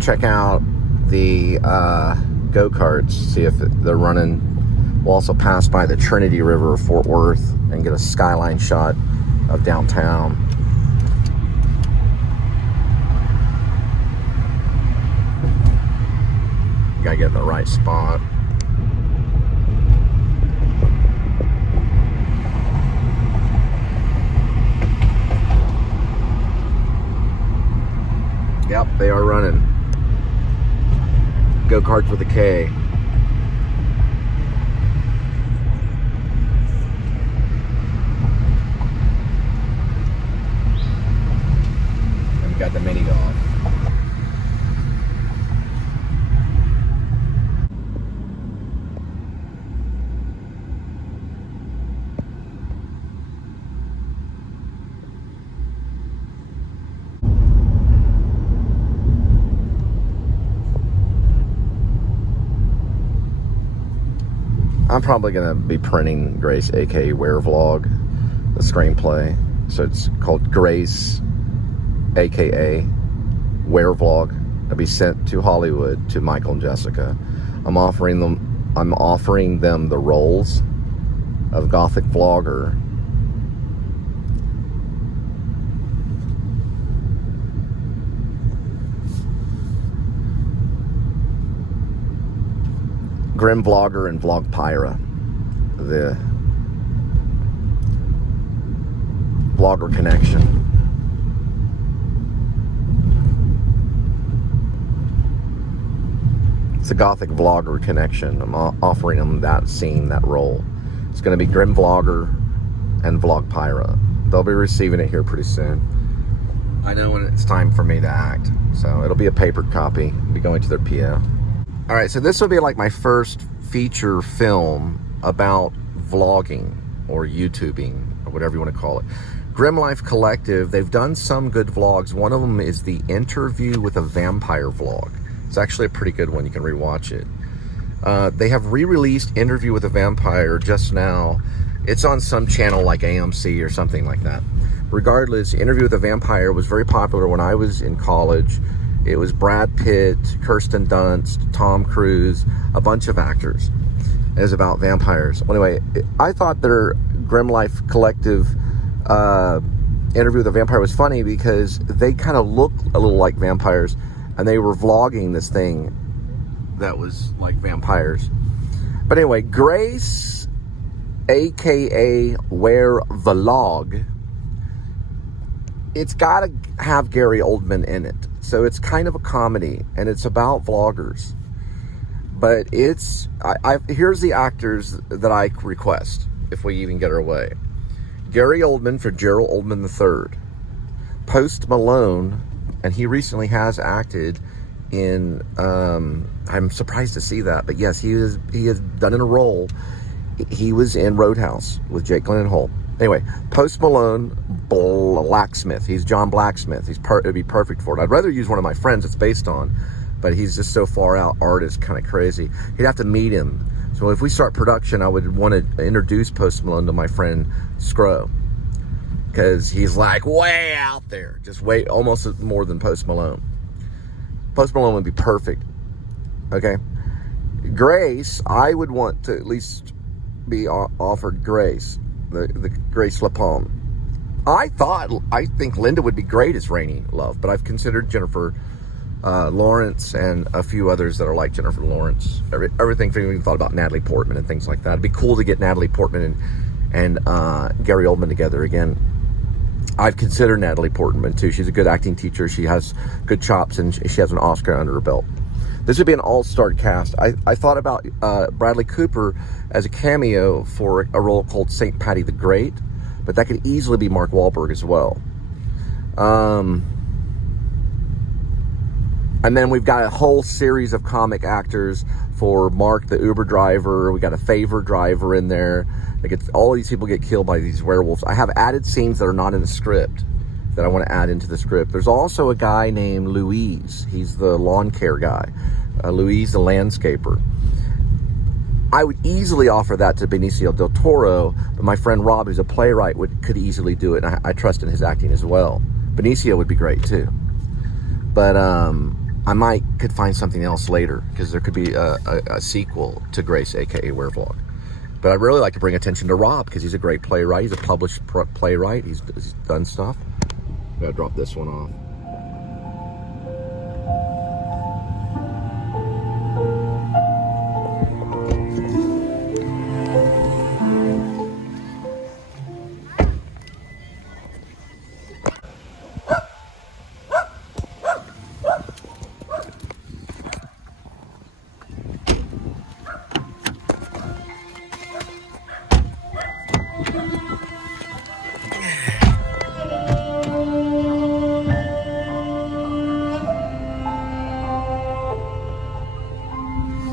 check out the go-karts, see if they're running. We'll also pass by the Trinity River of Fort Worth and get a skyline shot of downtown. Gotta get in the right spot. Yep, they are running. Go-karts with a K. And we got the mini golf. I'm probably going to be printing Grace, aka Werevlog, the screenplay. So it's called Grace, aka Werevlog. It'll be sent to Hollywood to Michael and Jessica. I'm offering them the roles of gothic vlogger, Grim Vlogger, and Vlog Pyra, the Vlogger connection. It's a gothic vlogger connection. I'm offering them that scene, that role. It's going to be Grim Vlogger and Vlog Pyra. They'll be receiving it here pretty soon. I know when it's time for me to act, so it'll be a papered copy. It'll be going to their PO. All right, so this will be like my first feature film about vlogging or YouTubing or whatever you want to call it. Grim Life Collective, they've done some good vlogs. One of them is the Interview with a Vampire vlog. It's actually a pretty good one. You can rewatch it. They have re-released Interview with a Vampire just now. It's on some channel like AMC or something like that. Regardless, Interview with a Vampire was very popular when I was in college. It was Brad Pitt, Kirsten Dunst, Tom Cruise, a bunch of actors. It was about vampires. Anyway, I thought their Grim Life Collective Interview with a Vampire was funny because they kind of look a little like vampires, and they were vlogging this thing that was like vampires. But anyway, Grace, aka Werevlog, it's got to have Gary Oldman in it. So it's kind of a comedy, and it's about vloggers. But it's, here's the actors that I request, if we even get our way. Gary Oldman for Gerald Oldman III. Post Malone, and he recently has acted in, I'm surprised to see that, but yes, he has done in a role. He was in Roadhouse with Jake Gyllenhaal. Anyway, Post Malone, Blacksmith. He's John Blacksmith. It'd be perfect for it. I'd rather use one of my friends it's based on, but he's just so far out. Art is kind of crazy. You'd have to meet him. So if we start production, I would want to introduce Post Malone to my friend Scro, because he's like way out there, just way almost more than Post Malone. Post Malone would be perfect. Okay, Grace, I would want to at least be offered Grace. The Grace LaPalme. I think Linda would be great as Rainy Love, but I've considered Jennifer Lawrence and a few others that are like Jennifer Lawrence. Everything from even thought about Natalie Portman and things like that. It'd be cool to get Natalie Portman and Gary Oldman together again. I've considered Natalie Portman too. She's a good acting teacher. She has good chops, and she has an Oscar under her belt. This would be an all-star cast. I thought about Bradley Cooper as a cameo for a role called St. Patty the Great, but that could easily be Mark Wahlberg as well. And then we've got a whole series of comic actors for Mark the Uber driver. We got a favor driver in there. All these people get killed by these werewolves. I have added scenes that are not in the script that I want to add into the script. There's also a guy named Louise. He's the lawn care guy. Louise, the landscaper. I would easily offer that to Benicio del Toro, but my friend Rob, who's a playwright, could easily do it, and I trust in his acting as well. Benicio would be great too. But I could find something else later, because there could be a sequel to Grace, aka Werevlog. But I'd really like to bring attention to Rob, because he's a great playwright. He's a published playwright. He's done stuff. I gotta drop this one off.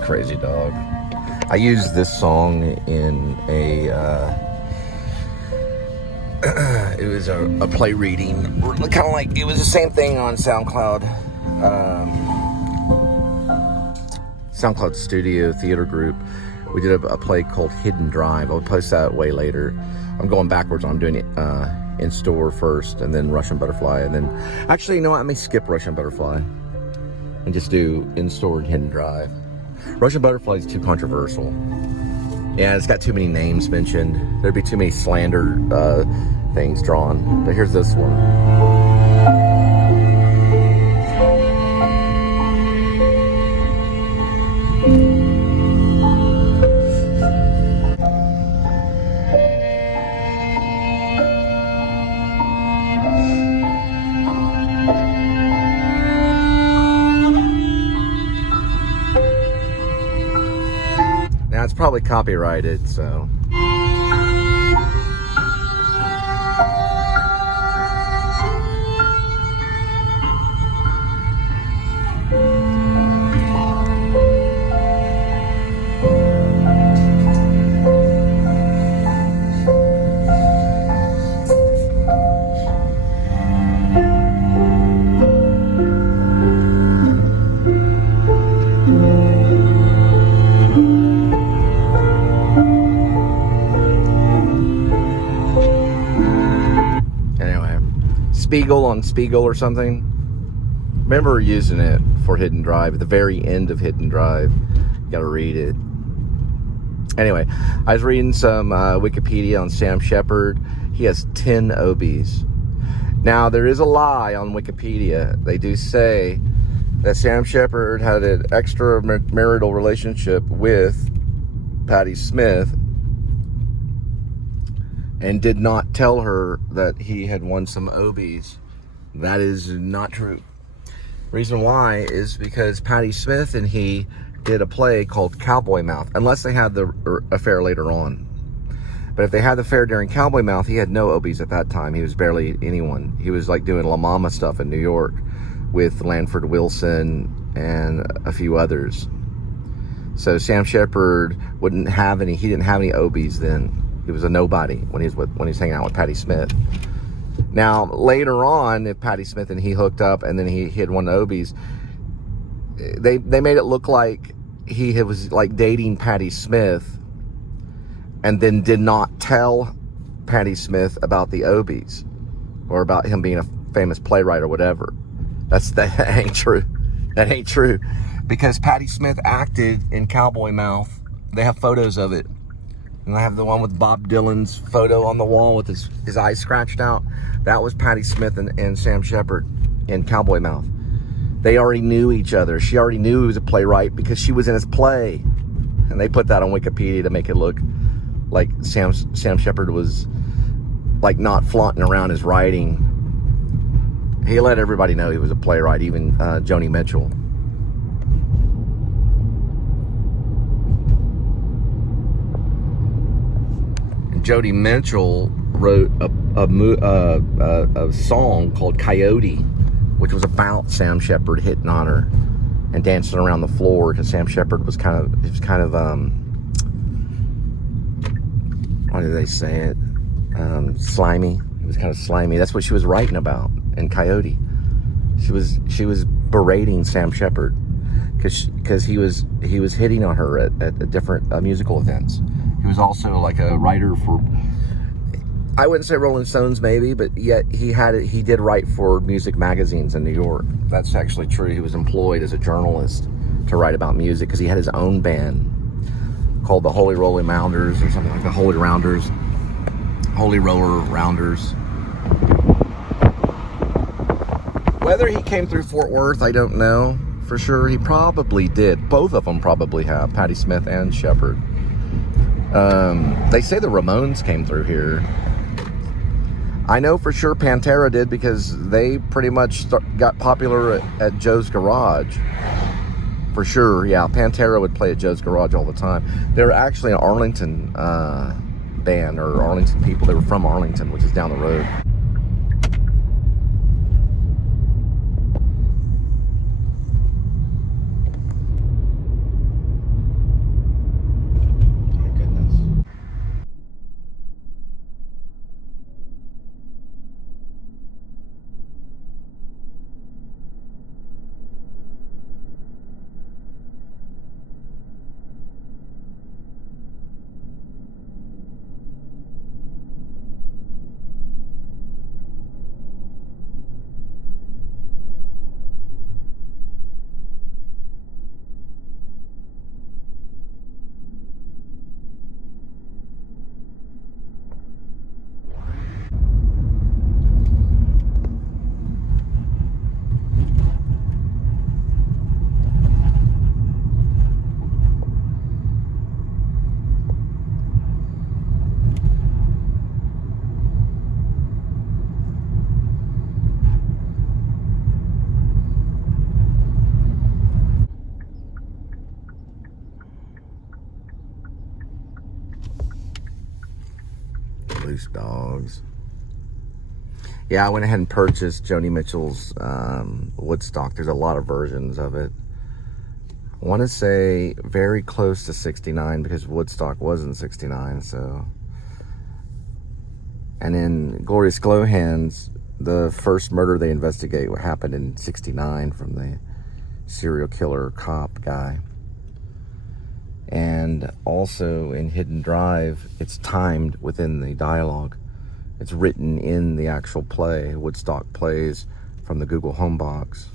Crazy dog. I used this song in it was a play reading, kind of like, it was the same thing on SoundCloud, SoundCloud Studio Theater Group. We did a play called Hidden Drive. I'll post that way later. I'm going backwards. I'm doing it in store first, and then Russian Butterfly, and then actually, you know what? Let me skip Russian Butterfly and just do in store and Hidden Drive. Russian Butterfly is too controversial. Yeah, it's got too many names mentioned. There'd be too many slander things drawn. But here's this one. Now, it's probably copyrighted, so. Spiegel on Spiegel or something. Remember using it for Hidden Drive, at the very end of Hidden Drive. You gotta read it. Anyway, I was reading some Wikipedia on Sam Shepard. He has 10 OBs. Now, there is a lie on Wikipedia. They do say that Sam Shepard had an extramarital relationship with Patti Smith and did not tell her that he had won some OBs. That is not true. Reason why is because Patti Smith and he did a play called Cowboy Mouth, unless they had the affair later on. But if they had the affair during Cowboy Mouth, he had no OBs at that time. He was barely anyone. He was like doing La Mama stuff in New York with Lanford Wilson and a few others. So Sam Shepard wouldn't have any, he didn't have any OBs then. He was a nobody when he was hanging out with Patti Smith. Now, later on, if Patti Smith and he hooked up and then he had won the OBs, they made it look like he was like dating Patti Smith and then did not tell Patti Smith about the OBs or about him being a famous playwright or whatever. That ain't true. That ain't true. Because Patti Smith acted in Cowboy Mouth. They have photos of it. And I have the one with Bob Dylan's photo on the wall with his eyes scratched out. That was Patti Smith and Sam Shepard in Cowboy Mouth. They already knew each other. She already knew he was a playwright because she was in his play. And they put that on Wikipedia to make it look like Sam Shepard was like not flaunting around his writing. He let everybody know he was a playwright, even Joni Mitchell. Joni Mitchell wrote a song called Coyote, which was about Sam Shepard hitting on her and dancing around the floor because Sam Shepard was kind of how do they say it? Slimy. He was kind of slimy. That's what she was writing about in Coyote. She was berating Sam Shepard because he was hitting on her at different musical events. He was also like a writer for, I wouldn't say Rolling Stones maybe, but yet he did write for music magazines in New York. That's actually true. He was employed as a journalist to write about music because he had his own band called the Holy Roller Rounders or something like the Holy Rounders. Holy Roller Rounders. Whether he came through Fort Worth, I don't know for sure. He probably did. Both of them probably have, Patti Smith and Shepard. They say the Ramones came through here. I know for sure Pantera did because they pretty much got popular at Joe's Garage. For sure, yeah. Pantera would play at Joe's Garage all the time. They were actually an Arlington band, or Arlington people. They were from Arlington, which is down the road. Loose dogs. Yeah, I went ahead and purchased Joni Mitchell's Woodstock. There's a lot of versions of it. I want to say very close to 69 because Woodstock was in 69. So, and in Gloria Slowhands, the first murder they investigate happened in 69 from the serial killer cop guy. And also in Hidden Drive, it's timed within the dialogue. It's written in the actual play, Woodstock Plays, from the Google Home box.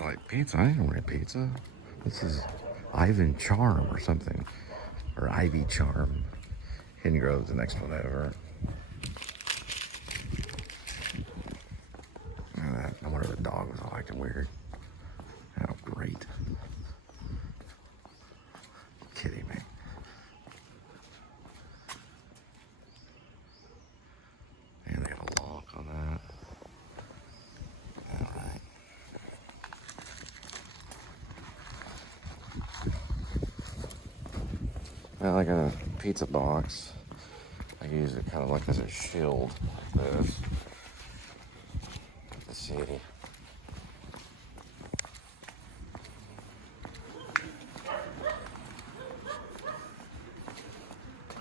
Like pizza? I didn't order pizza. This is Ivan Charm or something. Or Ivy Charm. Hidden Grove's the next one over. I wonder if the dog was all acting weird. Oh, great. Kidding me. And they have a lock on that. Alright. Well, I got a pizza box. I use it kind of like as a shield, like this. Let's see.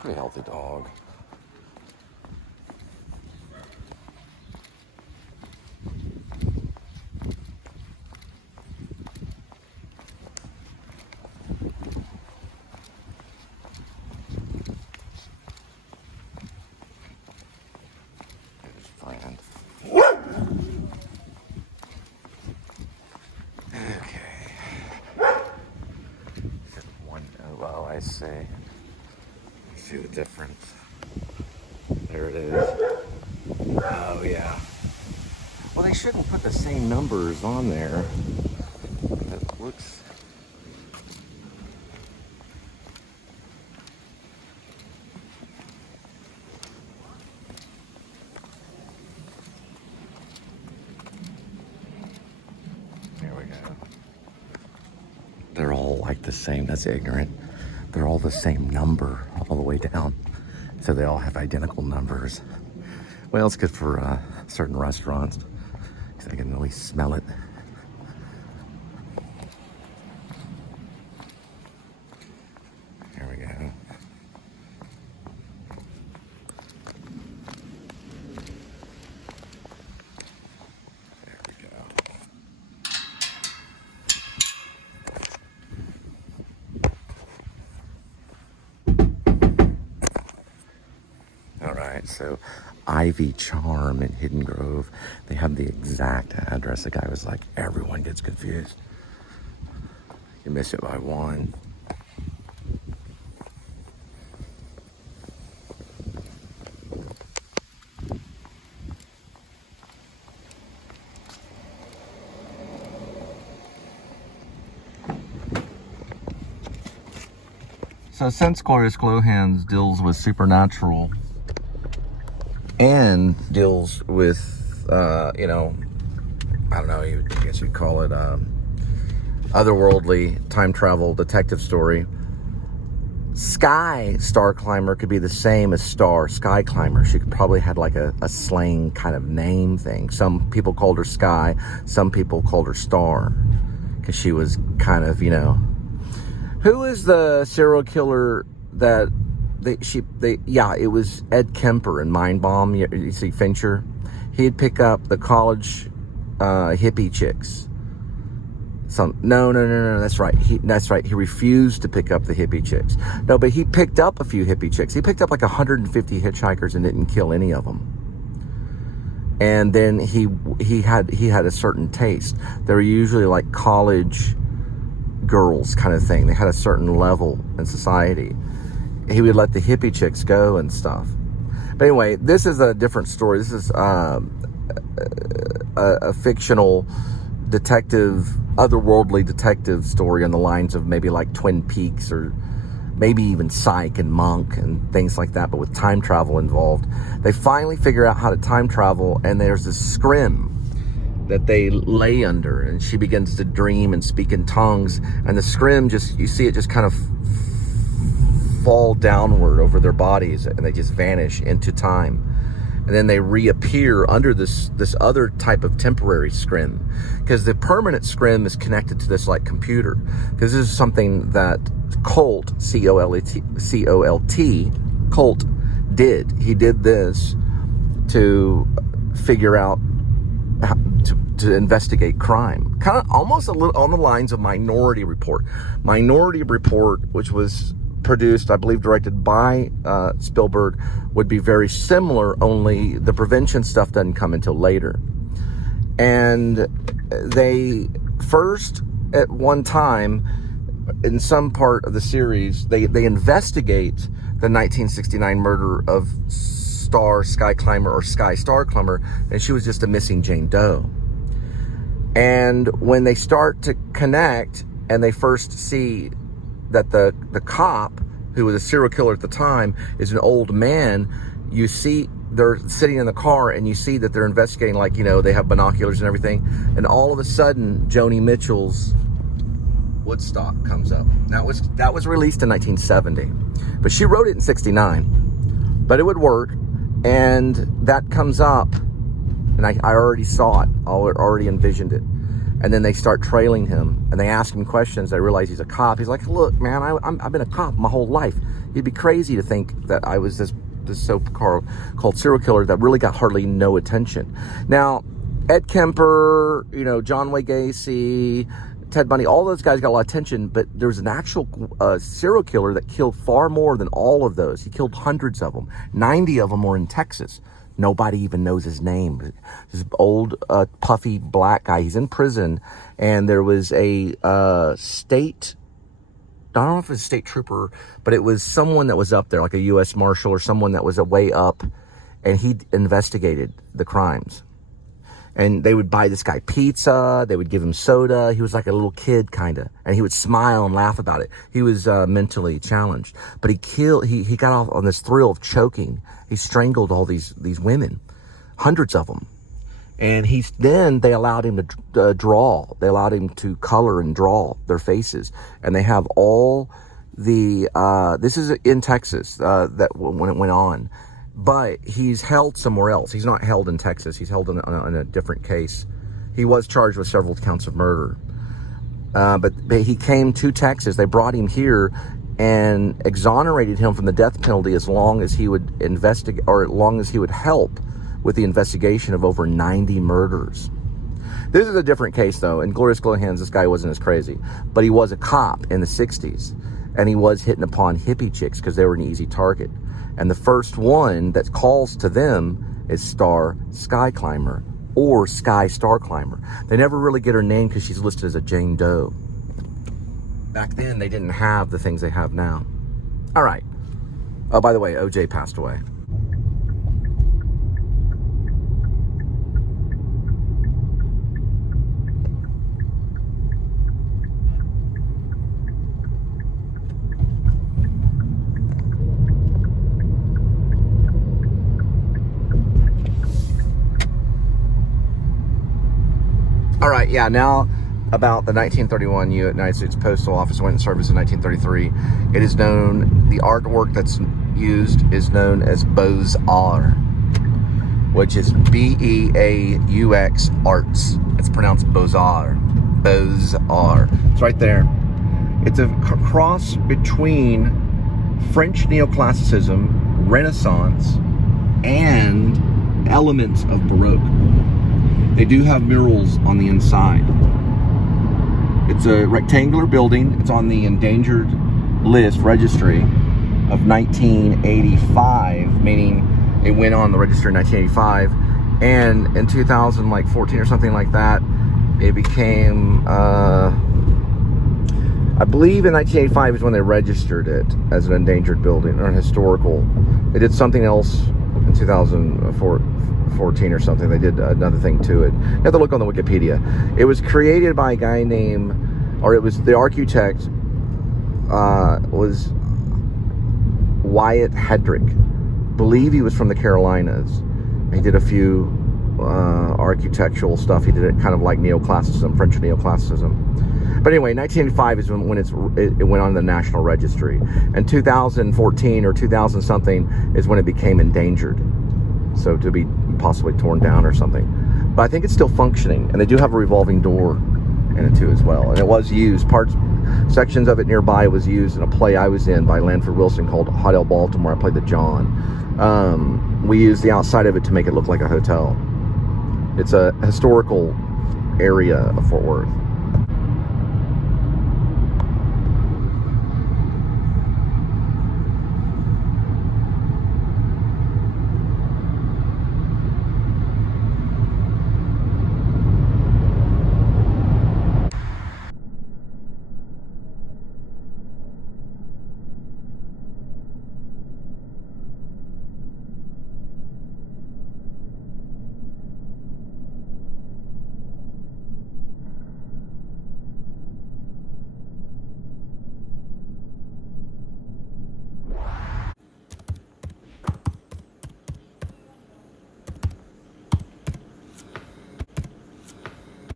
Pretty healthy dog. Okay. Let's see the difference. There it is. Oh, yeah. Well, they shouldn't put the same numbers on there. It looks... There we go. They're all like the same. That's ignorant. They're all the same number all the way down. So they all have identical numbers. Well, it's good for certain restaurants because I can really smell it. There we go. There we go. All right, so Ivy Charm in Hidden Grove. They have the exact address. The guy was like, everyone gets confused. You miss it by one. So since Glorious Glowhands deals with supernatural and deals with, you know, I don't know, I guess you'd call it otherworldly time travel detective story. Sky Star Climber could be the same as Sky Climber. She probably had like a slang kind of name thing. Some people called her Sky, some people called her Star, because she was kind of, you know. Who is the serial killer that yeah, it was Ed Kemper in Mind Bomb. You see Fincher? He'd pick up the college hippie chicks. No, that's right. That's right. He refused to pick up the hippie chicks. No, but he picked up a few hippie chicks. He picked up like 150 hitchhikers and didn't kill any of them. And then he had a certain taste. They were usually like college girls kind of thing. They had a certain level in society. He would let the hippie chicks go and stuff. But anyway, this is a different story. This is a fictional detective, otherworldly detective story on the lines of maybe like Twin Peaks or maybe even Psych and Monk and things like that, but with time travel involved. They finally figure out how to time travel, and there's this scrim that they lay under, and she begins to dream and speak in tongues, and the scrim just, you see it just kind of fall downward over their bodies, and they just vanish into time. And then they reappear under this other type of temporary scrim, because the permanent scrim is connected to this like computer, because this is something that Colt, C-O-L-T, Colt did. He did this to figure out how to investigate crime, kind of almost a little on the lines of Minority Report. Minority Report, which was produced, I believe, directed by Spielberg, would be very similar, only the prevention stuff doesn't come until later. And they first, at one time, in some part of the series, they investigate the 1969 murder of Sky Climber or Sky Star Climber, and she was just a missing Jane Doe. And when they start to connect, and they first see that the cop, who was a serial killer at the time, is an old man, you see they're sitting in the car, and you see that they're investigating, like, you know, they have binoculars and everything, and all of a sudden Joni Mitchell's Woodstock comes up. That was released in 1970, but she wrote it in 69, but it would work. And that comes up, and I already saw it, I already envisioned it. And then they start trailing him, and they ask him questions. They realize he's a cop. He's like, look, man, I've been a cop my whole life. You'd be crazy to think that I was this so-called serial killer that really got hardly no attention. Now, Ed Kemper, you know, John Wayne Gacy, Ted Bundy, all those guys got a lot of attention, but there was an actual serial killer that killed far more than all of those. He killed hundreds of them. 90 of them were in Texas. Nobody even knows his name. This old, puffy black guy. He's in prison, and there was a state I don't know if it was a state trooper, but it was someone that was up there, like a U.S. Marshal or someone that was way up, and he investigated the crimes. And they would buy this guy pizza, they would give him soda. He was like a little kid, kind of, and he would smile and laugh about it. He was mentally challenged, but he got off on this thrill of choking. He strangled all these women, hundreds of them. And then they allowed him to draw. They allowed him to color and draw their faces. And they have all the, this is in Texas, that when it went on. But he's held somewhere else. He's not held in Texas. He's held in a different case. He was charged with several counts of murder. But he came to Texas. They brought him here and exonerated him from the death penalty as long as he would investigate, or as long as he would help with the investigation of over 90 murders. This is a different case, though. In Glorious Glow Hands, this guy wasn't as crazy. But he was a cop in the 60s. And he was hitting upon hippie chicks because they were an easy target. And the first one that calls to them is Star Sky Climber, or Sky Star Climber. They never really get her name because she's listed as a Jane Doe. Back then, they didn't have the things they have now. All right. Oh, by the way, OJ passed away. All right, yeah, now about the 1931 United States Postal Office went in service in 1933. It is known, the artwork that's used is known as Beaux-Arts, which is B-E-A-U-X Arts. It's pronounced Beaux-Arts. Beaux-Arts. It's right there. It's a cross between French neoclassicism, Renaissance, and elements of Baroque. They do have murals on the inside. It's a rectangular building. It's on the endangered list registry of 1985, meaning it went on the registry in 1985. And in 2014 or something like that, it became, I believe in 1985 is when they registered it as an endangered building or an historical. They did something else in 2014 or something. They did another thing to it. You have to look on the Wikipedia. It was created by a guy named, or it was the architect was Wyatt Hedrick. Believe he was from the Carolinas. He did a few architectural stuff. He did it kind of like neoclassicism, French neoclassicism. But anyway, 1985 is when it went on the National Registry. And 2014 or 2000 something is when it became endangered. So to be possibly torn down or something. But I think it's still functioning. And they do have a revolving door in it too as well. And it was used, sections of it nearby was used in a play I was in by Lanford Wilson called Hot L Baltimore. I played the John. We used the outside of it to make it look like a hotel. It's a historical area of Fort Worth.